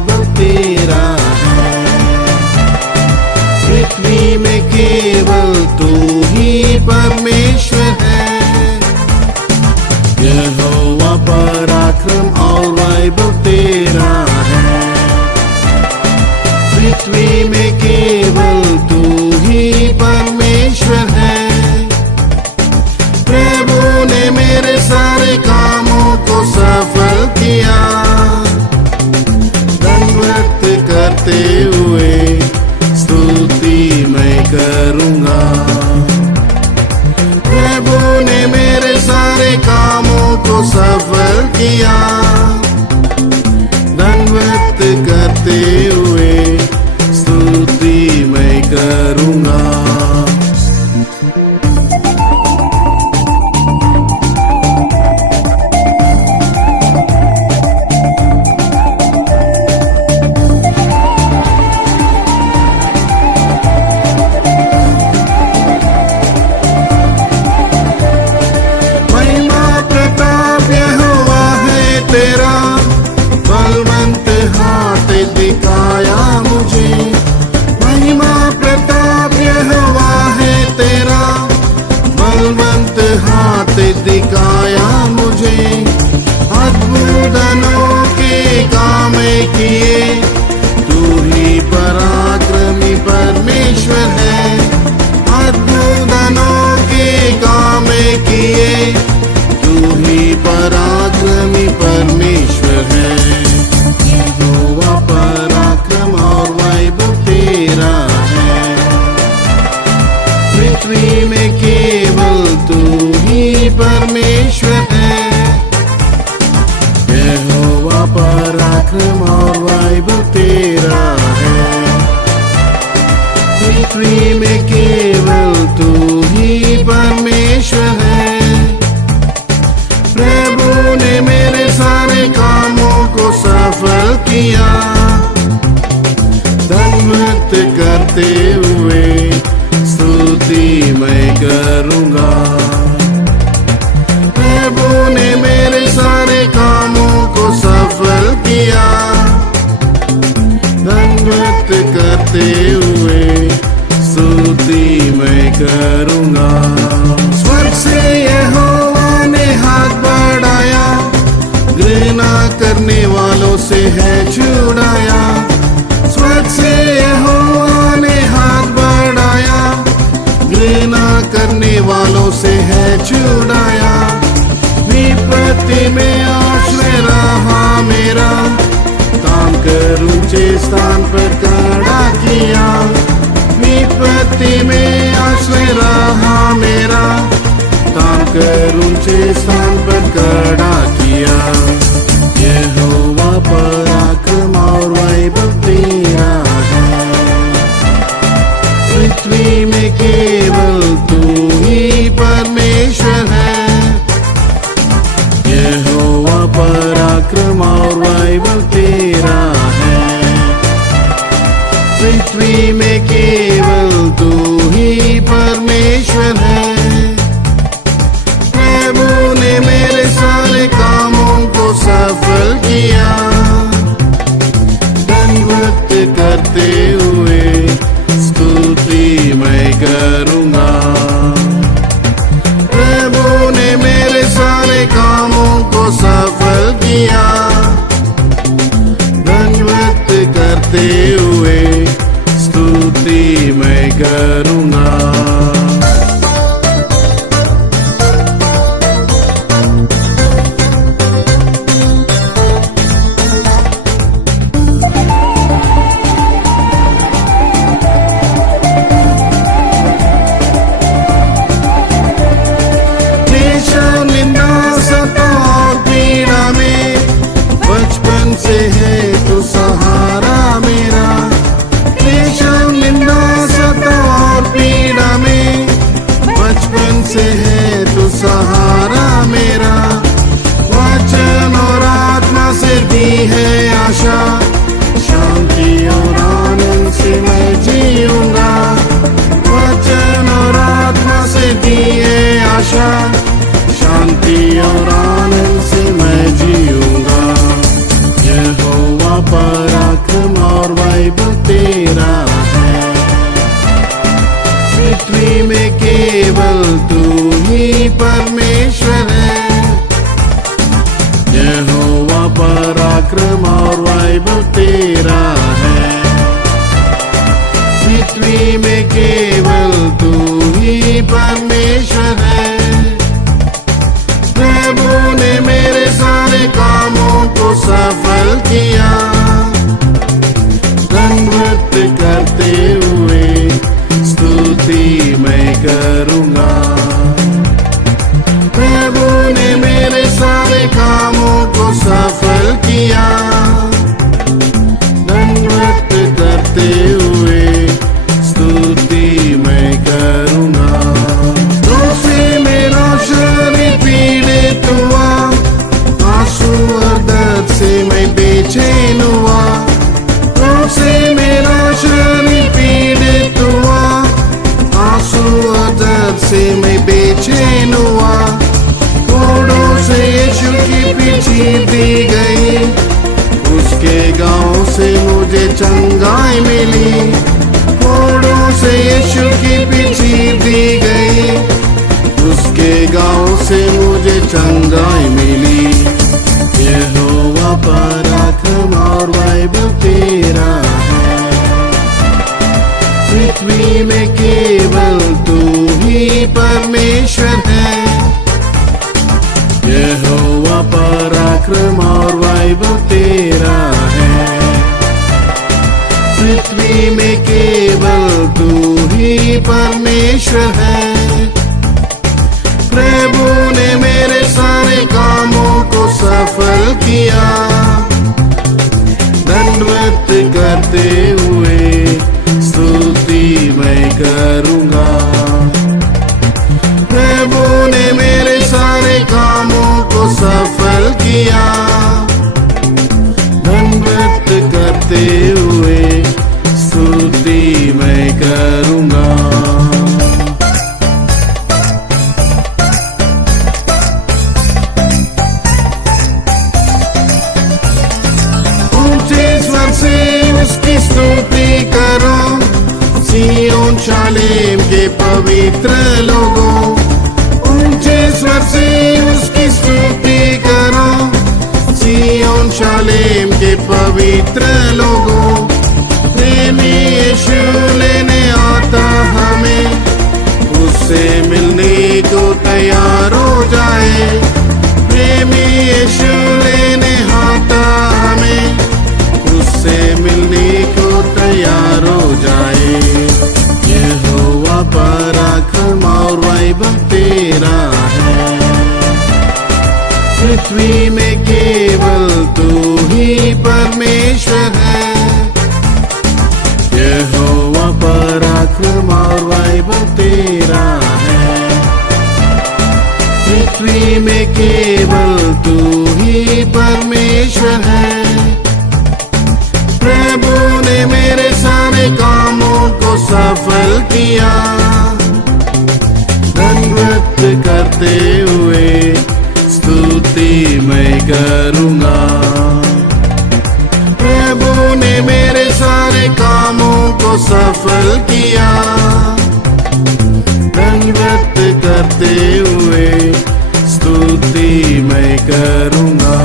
Bible तेरा है। पृथ्वी में केवल तू ही परमेश्वर है। यहोवा पराक्रम और बाइबल तेरा है। पृथ्वी में केवल तू ही परमेश्वर है। प्रभु ने मेरे सारे कामों को सफल किया। दंडवत करते हुए स्तुति मैं करूंगा। प्रभु ने मेरे सारे कामों को सफल किया। दंडवत करते हुए स्तुति मैं करूंगा। महिमा प्रताप यहोवा है तेरा, बलवंत हाथ दिखाया मुझे। महिमा प्रताप यहोवा है तेरा, बलवंत हाथ दिखाया मुझे। अद्भुत अनोखे काम किए, तू ही पराक्रमी परमेश्वर है। अद्भुत अनोखे काम किए, तू ही पराक्रमी परमेश्वर है। यहोवा पराक्रम और बाइबल तेरा है। पृथ्वी में केवल तू ही परमेश्वर है। यहोवा पराक्रम और बाइबल तेरा है। पृथ्वी में केवल तू ही परमेश्वर है। प्रभु ने मेरे सारे कामों को सफल किया। दंडवत करते हुए स्तुति मैं करूंगा। प्रभु ने मेरे सारे कामों को सफल किया। दंडवत करते हुए स्तुति मैं करूंगा। स्वर्ग से यहोवा ने हाथ बढ़ाया, घृणा करने वालों से है छुड़ाया। स्वर्ग से यहोवा ने हाथ बढ़ाया, घृणा करने वालों से है छुड़ाया। विपत्ति में आश्रय रहा मेरा, काम कर ऊंचे स्थान पर खड़ा किया। विपत्ति में आश्रय रहा मेरा, काम कर ऊंचे स्थान पर खड़ा किया। यहोवा पराक्रम और बाइबल तेरा है। पृथ्वी में केवल तू ही परमेश्वर है। यहोवा पराक्रम और बाइबल तेरा है। पृथ्वी में केवल तू ही परमेश्वर है। प्रभु ने मेरे सारे कामों को सफल किया। दंडवत करते हुए स्तुति मैं करूंगा। प्रभु ने मेरे सारे कामों को सफल किया। दंडवत करते हुए स्तुति मैं करूंगा। से है तो सहारा मेरा। तेरा है। पृथ्वी में केवल तू ही परमेश्वर है। प्रभु ने मेरे सारे कामों को सफल किया। दंडवत करते हुए स्तुति मैं करूँगा। प्रभु ने मेरे सारे कामों को सफल किया। दंडवत करते हुए स्तुति मैं करूँगा। रोग से मेरा शरीर पीड़ित हुआ, आंसू और दर्द से मैं बेचैन हुआ। रोग से मेरा शरीर पीड़ित हुआ, आंसू और दर्द से मैं बेचैन हुआ। कोड़ों से यीशु की पीछे दी गई, उसके गाँव से मुझे चंगाई मिली। कोड़ों से यीशु की पीछे दी गई, उसके गाँव से मुझे चंगाई मिली। यहोवा पराक्रम और वैभव तेरा है। पृथ्वी में केवल तू ही परमेश्वर है। यहोवा पराक्रम और वैभव तेरा है। पृथ्वी में केवल तू ही परमेश्वर है। प्रभु ने मेरे सारे कामों को सफल किया। दंडवत करते हुए स्तुति मैं करूँगा। प्रभु ने मेरे सारे कामों को सफल किया। दंडवत करते हुए स्तुति मैं करूँगा। उसकी स्तुति करो सिय्योन शालेम के पवित्र लोगों। ऊंचे स्वर से उसकी स्तुति करो सिय्योन शालेम के पवित्र लोगों। प्रेमी यीशु लेने आता हमें, उससे मिलने को तैयार हो जाए। प्रेमी यीशु लेने आता हमें, उससे मिलने को तैयार हो जाए। यहोवा पराक्रम और वैभव तेरा है। पृथ्वी में केवल तू ही परमेश्वर है। यहोवा पराक्रम और वैभव तेरा है। पृथ्वी में केवल तू ही परमेश्वर है। प्रभु ने मेरे सारे कामों को सफल किया। दंडवत करते हुए स्तुति मैं करूँगा। प्रभु ने मेरे सारे कामों को सफल किया। दंडवत करते हुए स्तुति मैं करूँगा।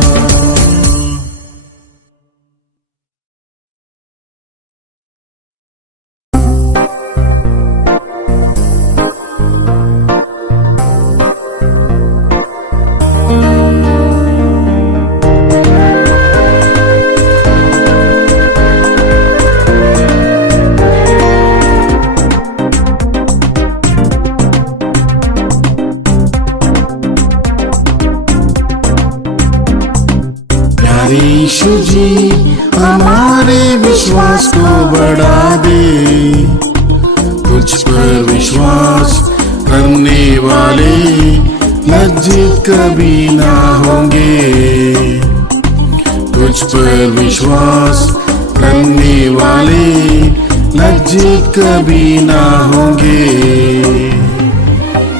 यीशु जी हमारे विश्वास को बढ़ा दे। तुझ पर विश्वास करने वाले लज्जित कभी ना होंगे। तुझ पर विश्वास करने वाले लज्जित कभी ना होंगे।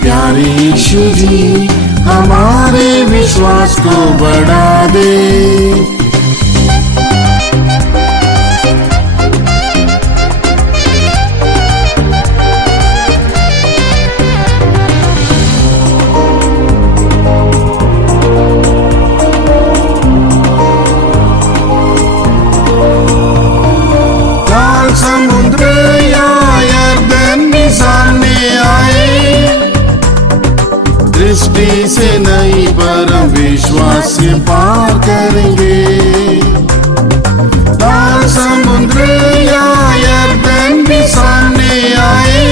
प्यारे यीशु जी हमारे विश्वास को बढ़ा दे। दृष्टि से नहीं परम विश्वास से पार करेंगे। लाल समुद्र या यरदन भी सामने आए,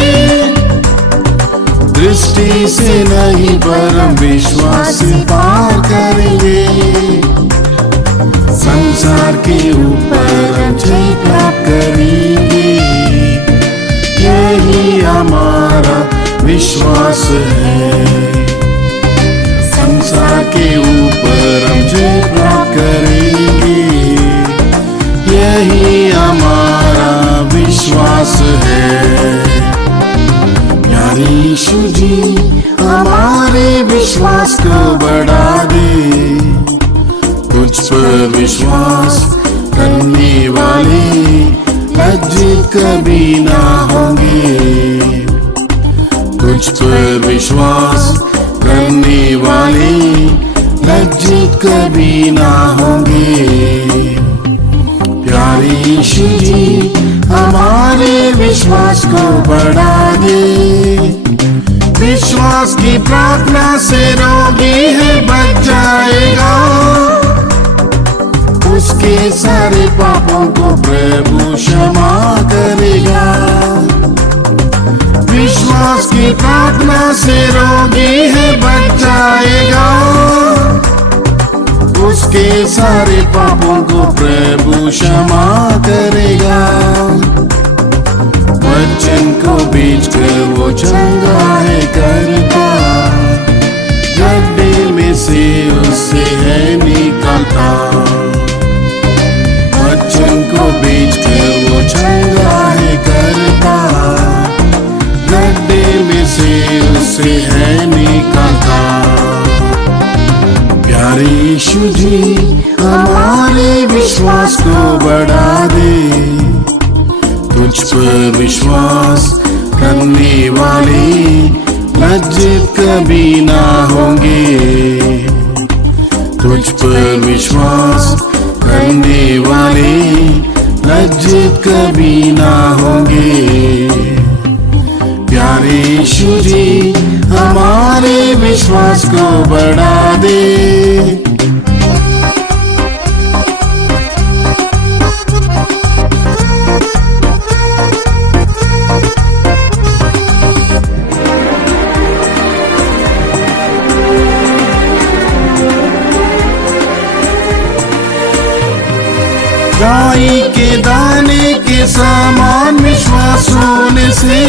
दृष्टि से नहीं परम विश्वास से पार करेंगे। संसार के ऊपर हम जय प्राप्त करेंगे, यही हमारा विश्वास है। संसार के ऊपर हम जय प्राप्त करेंगे, यही हमारा विश्वास है। प्यारे यीशु जी हमारे विश्वास को बढ़ा दे, तुझ पर विश्वास करने वाले लज्जित कभी ना होंगे। तुझ पर विश्वास करने वाले लज्जित कभी ना होंगे। प्यारे यीशु जी हमारे विश्वास को बढ़ा दे, विश्वास की प्रार्थना से रोगी है बच जाएगा, उसके सारे पापों को प्रभु क्षमा करेगा। विश्वास की प्रार्थना से रोगी है बच जाएगा, उसके सारे पापों को प्रभु क्षमा करेगा। वचन को बीच कर वो चंगा है करता, गड्ढे में से उससे है निकलता। वचन को बीच कर वो चंगा है करता, गड्ढे में से उससे है निकलता। प्यारे यीशु जी हमारे विश्वास को बढ़ा दे, तुझ पर विश्वास करने वाले लज्जित कभी ना होंगे। तुझ पर विश्वास करने वाले लज्जित कभी ना होंगे। प्यारे यीशु जी हमारे विश्वास को बढ़ा दे। राई के दाने के समान विश्वास होने से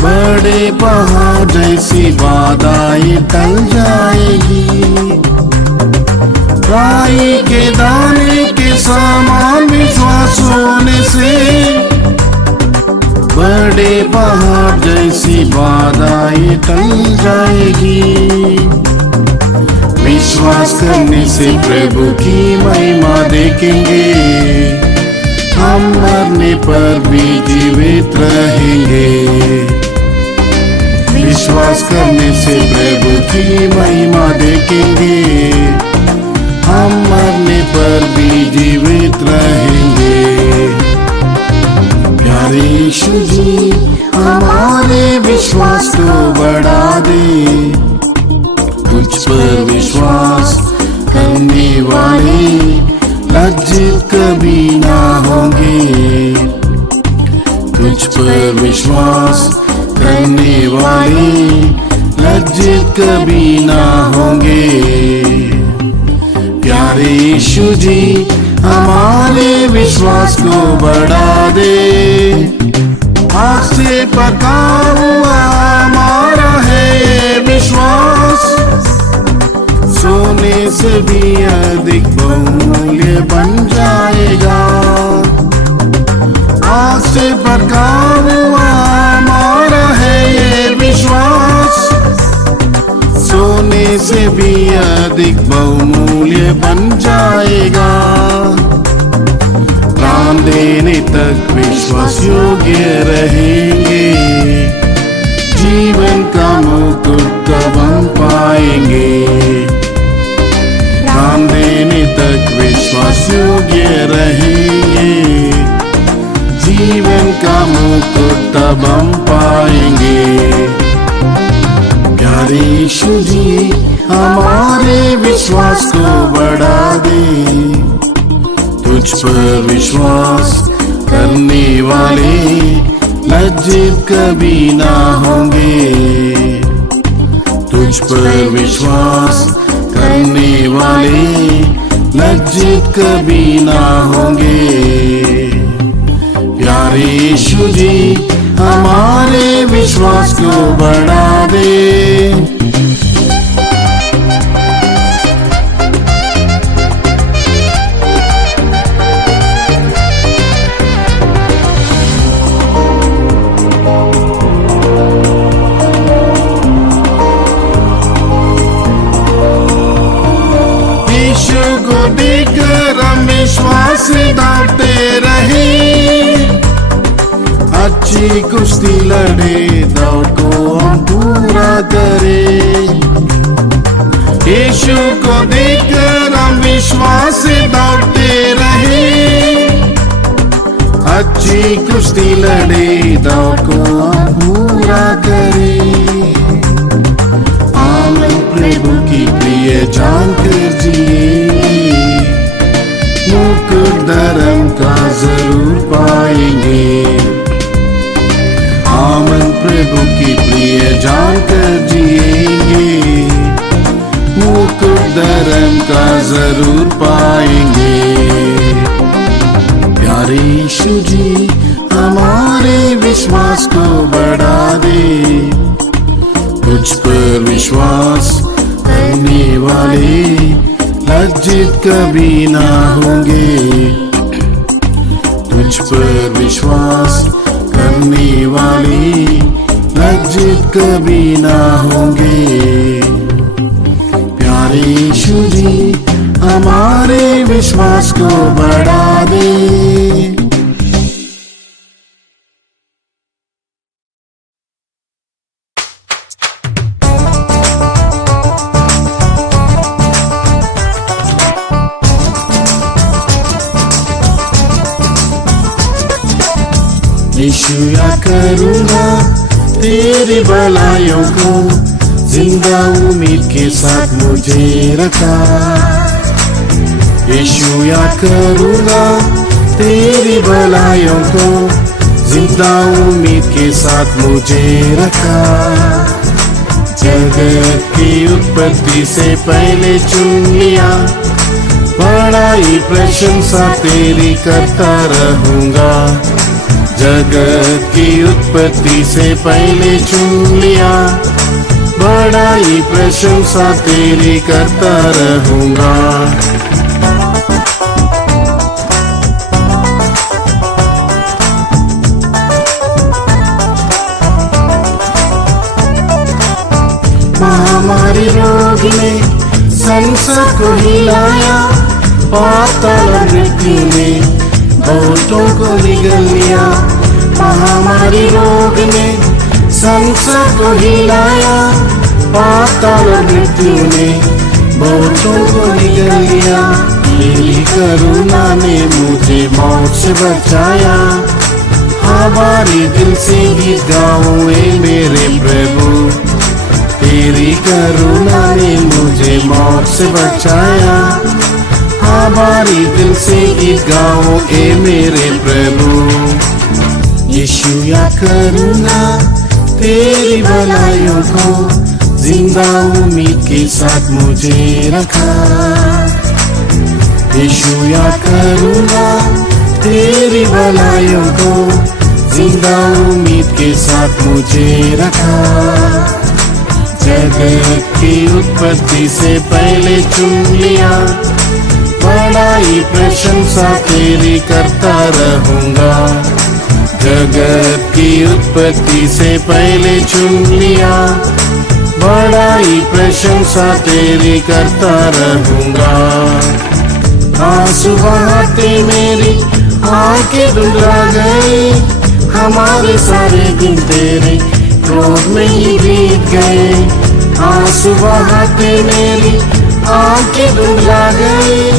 बड़े पहाड़ जैसी बाधाएं टल जाएगी। राई के दाने के समान विश्वास होने से बड़े पहाड़ जैसी बाधाएं टल जाएगी। विश्वास करने से प्रभु की महिमा देखेंगे, हम मरने पर भी जीवित रहेंगे। विश्वास करने से प्रभु की महिमा देखेंगे, हम मरने पर भी जीवित रहेंगे। प्यारे यीशु जी हमारे विश्वास को बढ़ा दे, तुझ पर विश्वास करने वाले लज्जित कभी ना होंगे। तुझ पर विश्वास करने वाले लज्जित कभी ना होंगे। प्यारे यीशु जी हमारे विश्वास को बढ़ा दे, आग से पका हुआ हमारा है ये विश्वास, सोने से भी अधिक बहुमूल्य बन जाएगा। आग से पका हुआ हमारा है ये विश्वास, सोने से भी अधिक बहुमूल्य बन जाएगा। प्राण देने तक विश्वास योग्य रहेंगे, जीवन का मुकुट कब हम पाएंगे। प्राण देने तक विश्वास योग्य रहेंगे, जीवन का मुकुट तब हम पाएंगे। प्यारे यीशु जी हमारे विश्वास को बढ़ा दे। तुझ पर विश्वास करने वाले लज्जित कभी ना होंगे। तुझ पर विश्वास करने वाले लज्जित कभी ना होंगे। प्यारे यीशु जी हमारे विश्वास को बढ़ा दे। यीशु को देखकर हम विश्वास से दौड़ते रहे। अच्छी कुश्ती लड़े, दौड़ को हम पूरा करें। यीशु को देखकर हम विश्वास से दौड़ते रहे। अच्छी कुश्ती लड़े, दौड़ को हम पूरा करें। आमन प्रभु की प्रिय जानकर जिए, मुकुट धर्म का जरूर पाएंगे। आमन प्रभु की प्रिय जानकर जिएंगे, मुकुट धर्म का जरूर पाएंगे। प्यारे यीशु जी हमारे विश्वास को बढ़ा दे। तुझ पर विश्वास करने वाले लज्जित कभी ना होंगे। तुझ पर विश्वास करने वाले लज्जित कभी ना होंगे। प्यारे यीशु जी हमारे विश्वास को बढ़ा दे। यीशु याद करूंगा तेरी भलाइयों को, जिंदा उम्मीद के साथ मुझे रखा। यीशु याद करूंगा तेरी भलाइयों को, जिंदा उम्मीद के साथ मुझे रखा। जगत की उत्पत्ति से पहले चुन लिया, बड़ाई प्रशंसा तेरी करता रहूंगा। जगत की उत्पत्ति से पहले चुन लिया, बड़ाई प्रशंसा तेरी करता रहूंगा। महामारी रोग ने संसार को हिलाया, पाताल और मृत्यु ने बहुतों को निगल लिया। महामारी रोग ने संसार को हिलाया, पाताल और मृत्यु ने बहुतों को निगल लिया। तेरी करुणा ने मुझे मौत से बचाया। हमारे दिल से गीत गाऊं ए मेरे प्रभु, तेरी करुणा ने मुझे मौत से बचाया। हमारी दिल से गीत गाओ ए मेरे प्रभु। यीशु याद करूंगा तेरी भलाइयों को, जिंदा उम्मीद के साथ मुझे रखा। यीशु याद करूंगा तेरी भलाइयों को, जिंदा उम्मीद के साथ मुझे रखा। जगत की उत्पत्ति से पहले चुन लिया, बड़ाई प्रशंसा तेरी करता रहूंगा। जगत की उत्पत्ति से पहले चुन लिया, बड़ाई प्रशंसा तेरी करता रहूंगा। आंसू बहाते मेरी आंखें धुंधला गई, हमारे सारे दिन तेरे क्रोध में ही बीत गए। आंसू बहाते मेरी आंखें धुंधला गई,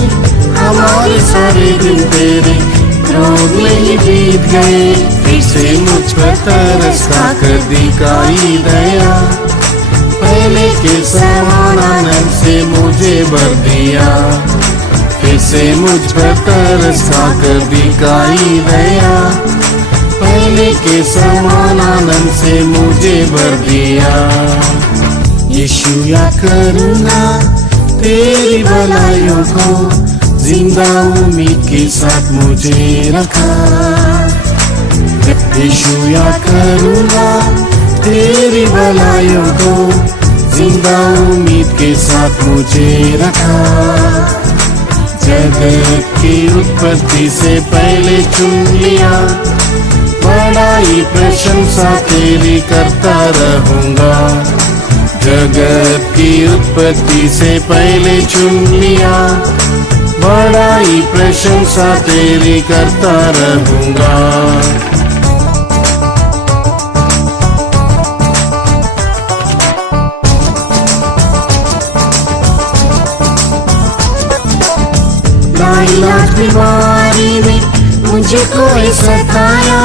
हमारे सारे दिन तेरे क्रोध में ही बीत गए। फिर से मुझ पर तरस खाकर दिखाई दया, पहले के समान आनंद से मुझे भर दिया। फिर से मुझ पर तरस खाकर दिखाई दया। पहले के समान आनंद से मुझे भर दिया। यीशु या करुणा तेरी भलाइयों को जिंदा उम्मीद के साथ मुझे रखा। यीशु या करुणा तेरी भलाइयों को जिंदा उम्मीद के साथ मुझे रखा। जगत की उत्पत्ति से पहले चुन लिया। बड़ाई प्रशंसा तेरी करता रहूंगा। जगत की उत्पत्ति से पहले चुन लिया। बड़ाई प्रशंसा तेरी करता रहूंगा। लाइलाज बीमारी में मुझे कोई सताया।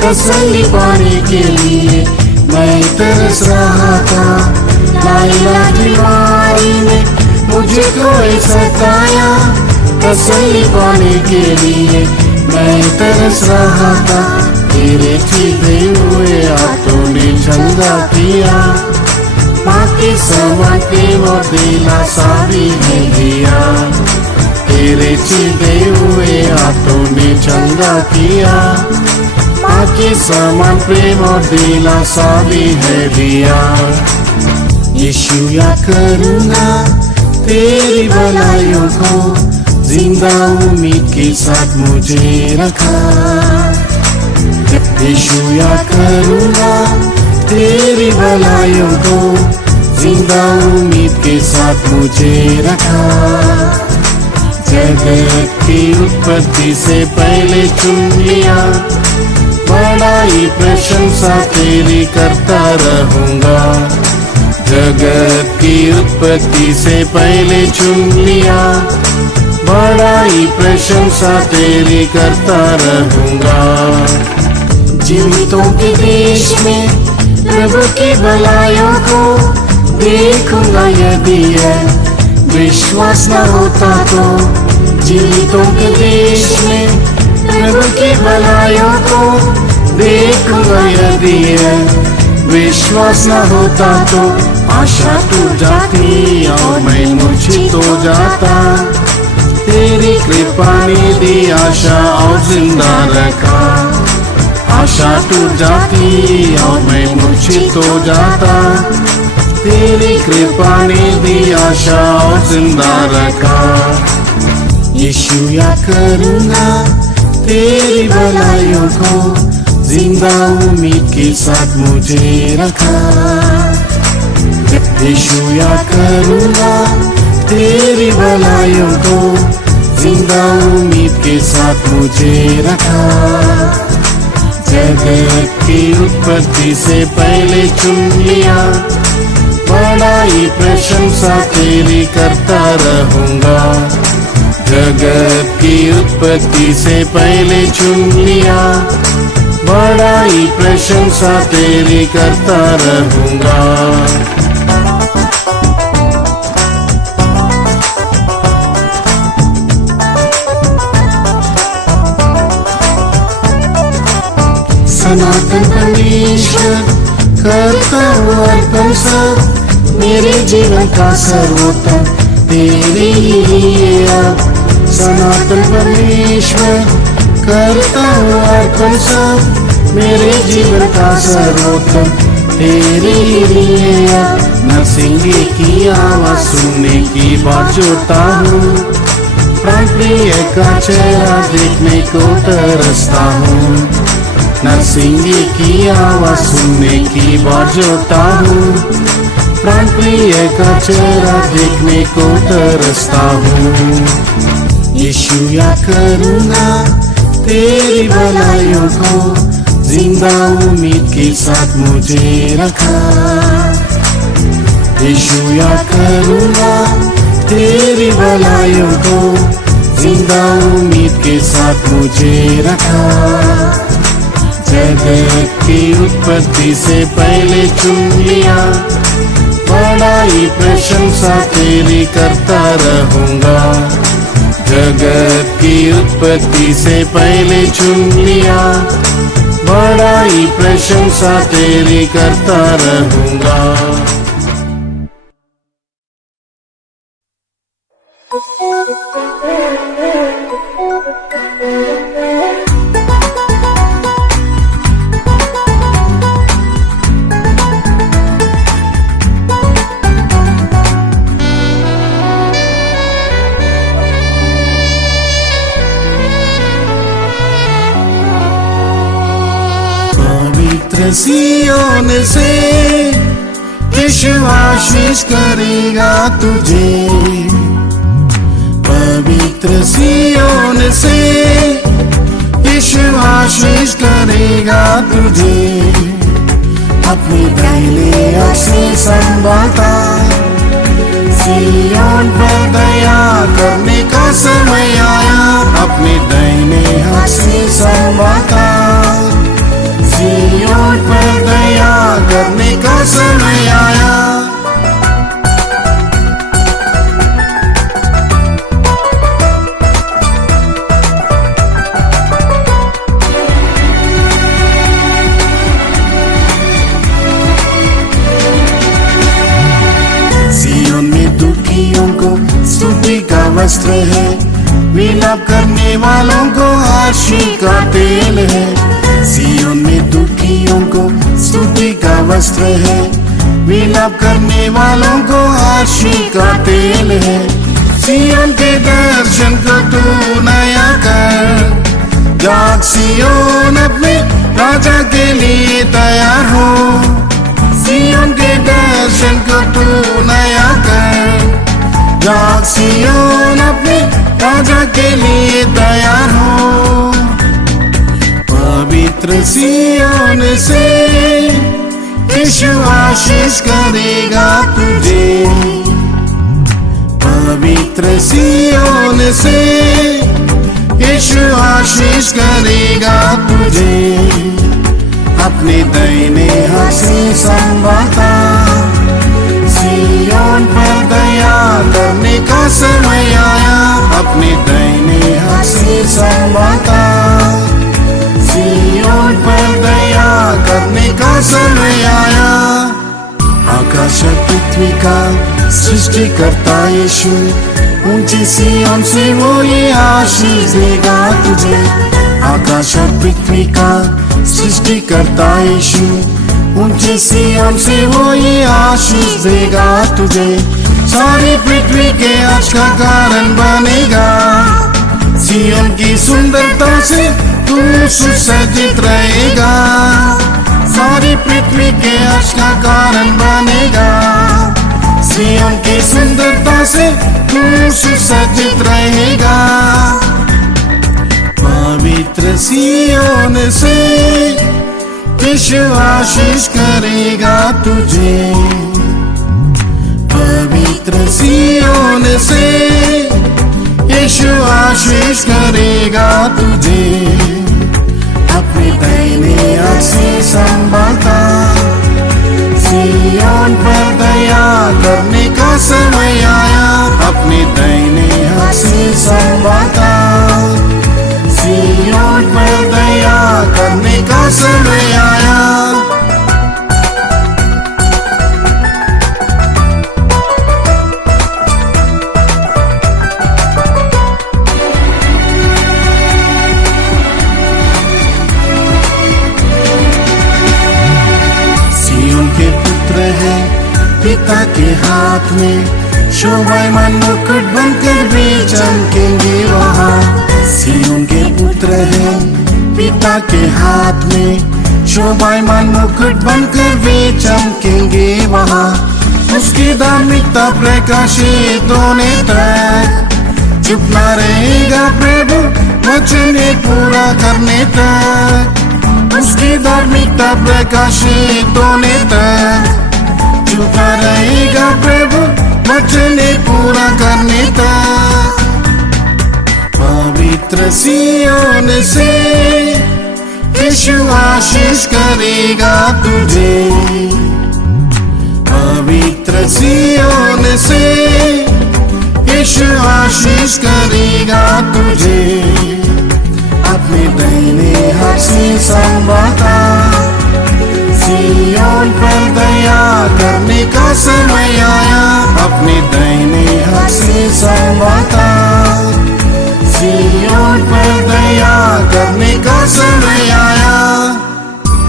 तसल्ली पाने के लिए मैं तरस रहा था। लाइलाज बीमारी में मुझे कोई सताया। तसल्ली पाने के लिए मैं तरस रहा था। तेरे चीते हुए हाथों ने चंगा किया। माँ के समान प्रेम और दिलासा भी है दिया। तेरे चीते हुए हाथों ने चंगा किया। माँ के समान प्रेम और दिलासा भी है दिया। यीशु या करुणा तेरी भलाइयों को जिंदा उम्मीद के साथ मुझे रखा। यीशु या करुणा तेरी भलाइयों को जिंदा उम्मीद के साथ मुझे रखा। जगत की उत्पत्ति से पहले चुन लिया। बड़ाई प्रशंसा तेरी करता रहूंगा। जगत की उत्पत्ति से पहले चुन लिया। बड़ाई प्रशंसा तेरी करता रहूंगा। जीवितों के देश में प्रभु की भलाइयों को देखूंगा। यदि विश्वास न होता तो जीवितों के देश में प्रभु की भलाइयों को देखूंगा। यदि विश्वास न होता तो आशा टूट जाती और मैं मूर्छित हो जाता। तेरी कृपा ने दी आशा और जिंदा रखा। आशा टूट जाती और मैं मूर्छित हो जाता। तेरी कृपा ने दी आशा और जिंदा रखा। यीशु या करुणा तेरी भलाइयों को जिंदा उम्मीद के साथ मुझे रखा। यीशु या करुणा तेरी भलाइयों को जिंदा उम्मीद के साथ मुझे रखा। जगत की उत्पत्ति से पहले चुन लिया। बड़ाई प्रशंसा तेरी करता रहूंगा। जगत की उत्पत्ति से पहले चुन लिया। बड़ाई प्रशंसा तेरी करता रहूंगा। सनातन परमेश्वर करता हूँ अर्पण सब। मेरे जीवन का सर्वोत्तम तेरे ही लिए अब। सनातन परमेश्वर करता हूँ अर्पण सब। मेरे जीवन का सर्वोत्तम तेरे ही लिए अब। नरसिंह की आवाज सुनने की बात जोड़ता हूँ। प्राण प्रिय का चेहरा देखने को तरसता हूँ। नरसिंह की आवाज सुनने की बात जोड़ता हूँ। प्राण प्रिय का चेहरा देखने को तरसता हूँ। यीशु या करुणा तेरी भलाइयों को जिंदा उम्मीद के साथ मुझे रखा। यीशु या करुणा तेरी भलाइयों को जिंदा उम्मीद के साथ मुझे रखा। जगत की उत्पत्ति से पहले चुन लिया। बड़ाई प्रशंसा तेरी करता रहूंगा। जगत की उत्पत्ति से पहले चुन लिया, बड़ाई प्रशंसा तेरी करता रहूंगा। पवित्र सिय्योन से यीशु आशीष करेगा तुझे। पवित्र सिय्योन से यीशु आशीष करेगा तुझे। अपनी दाहिने हाथ से संभालता, सिय्योन पर दया करने का समय आया। अपने दाहिने हाथ से संभालता, सिय्योन पर दया करने का समय आया। सिय्योन में दुखियों को स्तुति का वस्त्र है, विलाप करने वालों को आशीष का तेल है। सिय्योन में दुखियों को स्तुति का वस्त्र है, विलाप करने वालों को आशीष का तेल है। सिय्योन के दर्शन को तू नया कर, जाग सिय्योन अपने राजा के लिए तैयार हो। सिय्योन के दर्शन को तू नया कर, जाग सिय्योन अपने राजा के लिए तैयार हो। पवित्र सिय्योन से यीशु आशीष करेगा तुझे। पवित्र सिय्योन से यीशु आशीष करेगा तुझे। अपने दाहिने हाथ से संभालता, सिय्योन पर दया करने का समय आया। अपने दाहिने हाथ से संभालता, सिय्योन पर दया करने का समय आया। आकाश पृथ्वी का सृष्टि करता यीशु, ऊंची सिय्योन से वो ये आशीष देगा तुझे। आकाश और पृथ्वी का सृष्टि करता यीशु, ऊंची सिय्योन से वो ये आशीष देगा तुझे। सारी पृथ्वी के हर्ष का कारण बनेगा, सिय्योन की सुंदरता से तू सुसज्जित रहेगा। सारी पृथ्वी के हर्ष का कारण बनेगा, सिय्योन की सुंदरता से तू सुसज्जित रहेगा। पवित्र सिय्योन से यीशु आशीष करेगा तुझे। पवित्र सिय्योन से यीशु आशीष करेगा तुझे। अपने दाहिने हाथ से संभालता, सिय्योन पर दया करने का समय आया। अपने दाहिने हाथ से संभालता, सिय्योन पर दया करने का समय आया। सिय्योन के पुत्र है पिता के हाथ में, शोभायमान मुकुट बनकर भी चमकेंगे वहाँ। सिय्योन के पुत्र है पिता के हाथ में, शोभायमान मुकुट बनकर भी चमकेंगे वहाँ। उसकी धार्मिकता प्रकाशित होने तक चुप न रहेगा प्रभु, वचन पूरा करने तक। उसकी धार्मिकता प्रकाशित होने तक चुप न रहेगा प्रभु, वचन पूरा करने तक। पवित्र सिय्योन से यीशु आशीष करेगा तुझे। पवित्र सियोन से यीशु आशीष करेगा तुझे, अपने दाहिने हाथ से संभालता। सियोन पर दया करने का समय आया, अपने दाहिने हाथ से संभालता। सियोन पर दया करने का समय आया।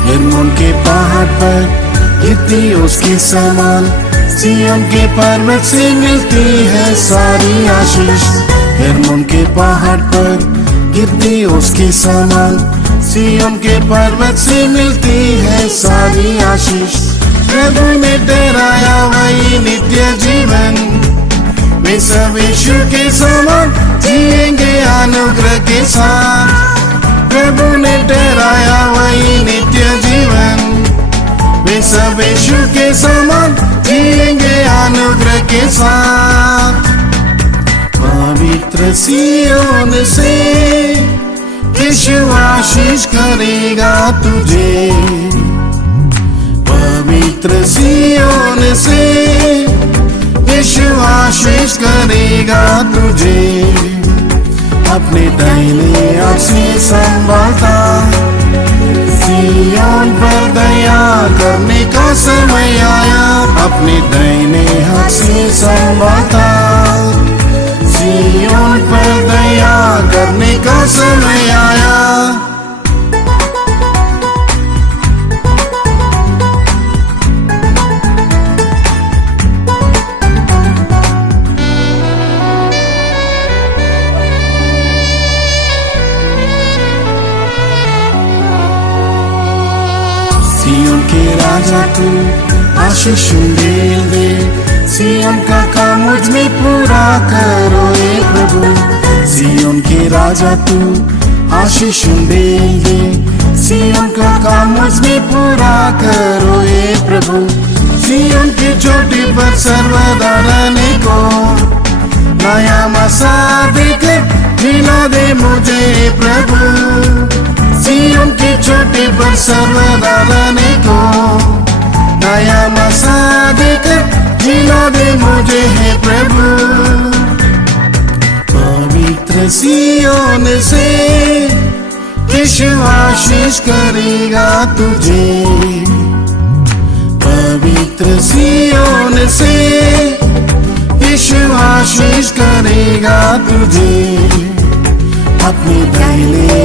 हिरमोन के पहाड़ पर गिरती उसकी समान, सियोन के पर्वत से मिलती है सारी आशीष। हिरमोन के पहाड़ पर गिरती उसकी समान, सियोन के पर्वत से मिलती है सारी आशीष। प्रभु ने ठहराया वही नित्य जीवन, वे सब यीशु के समान जिएंगे अनुग्रह के साथ। प्रभु ने ठहराया वही नित्य जीवन, वे सब यीशु के समान जिएंगे अनुग्रह के साथ। पवित्र सियोन से यीशु आशीष करेगा तुझे, पवित्र सियोन से यीशु आशीष करेगा तुझे, अपने दाहिने हाथ से संभालता। सियोन पर दया करने का समय आया, अपने दाहिने हाथ से संभालता। सियोन पर दया करने का समय आया। सियोन के राजा तू आशीष दे, सियोन का काम मुझ में पूरा करो ए प्रभु। सियोन के राजा तू आशीष दे, सियोन का काम मुझ में पूरा करो ए प्रभु। सियोन की चोटी पर सर्वदा रहने को नया मसा देकर जिला दे मुझे प्रभु। सियोन की चोटी पर सर्वदा रहने को नया मसा देकर जिला दे मुझे है प्रभु। पवित्र सियोन से यीशु आशीष करेगा तुझे, पवित्र सियोन से यीशु आशीष करेगा तुझे, अपने दाहिने